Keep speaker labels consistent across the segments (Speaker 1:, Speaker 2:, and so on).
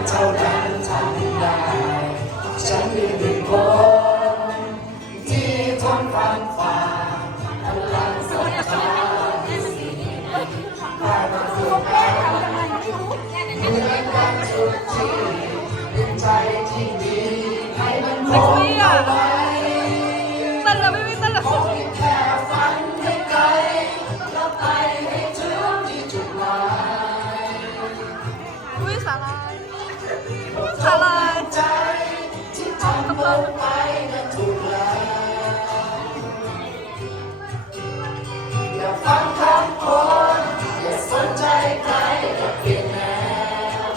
Speaker 1: ชางฝันเท่านั้นทำได้ ฉันมีหนึ่งคนที่ทนฟันฝ่าพลังศรัทธาได้มาถูกกันเหมือนกันทุกที่เป็นใจที่ดีให้มันคงเอาไว้
Speaker 2: ต้นเลยไม่มีเต้นเลย
Speaker 1: แค่ฝันให้ไกลแล้วไปให้ถึงที่จุดหมาย
Speaker 2: อุ้ยสาลาย สาลาย
Speaker 1: ใจที่ทำลงไปนั้นถูกแล้วอย่าฟังคำคนอย่าสนใจใครอย่าเปลี่ยนแนว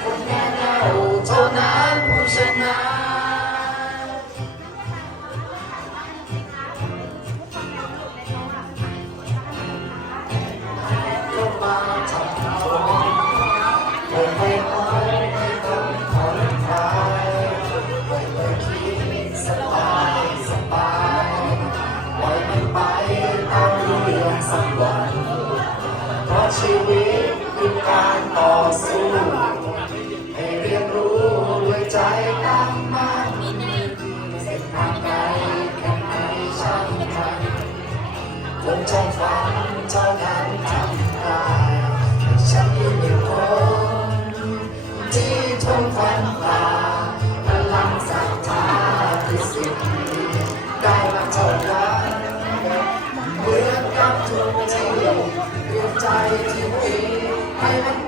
Speaker 1: คนแน่แนวเท่านั้นผู้ชนะก็มา ชีวิตคือการต่อสู้ให้เรียนรู้ด้วยใจตั้งมั่นเส้นทางไหนแค่ไหนช่างมันคงช่างฝันเท่านั้นทำได้ฉันมีหนึ่คนที่ทนฟันฝ่าพลังศรัทธาคือสิ่งที่ได้มาเท่า ใจที่มีให้มัน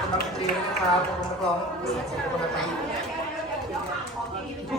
Speaker 1: กำลังดนตรีนะครับขอบคุณนักร้องข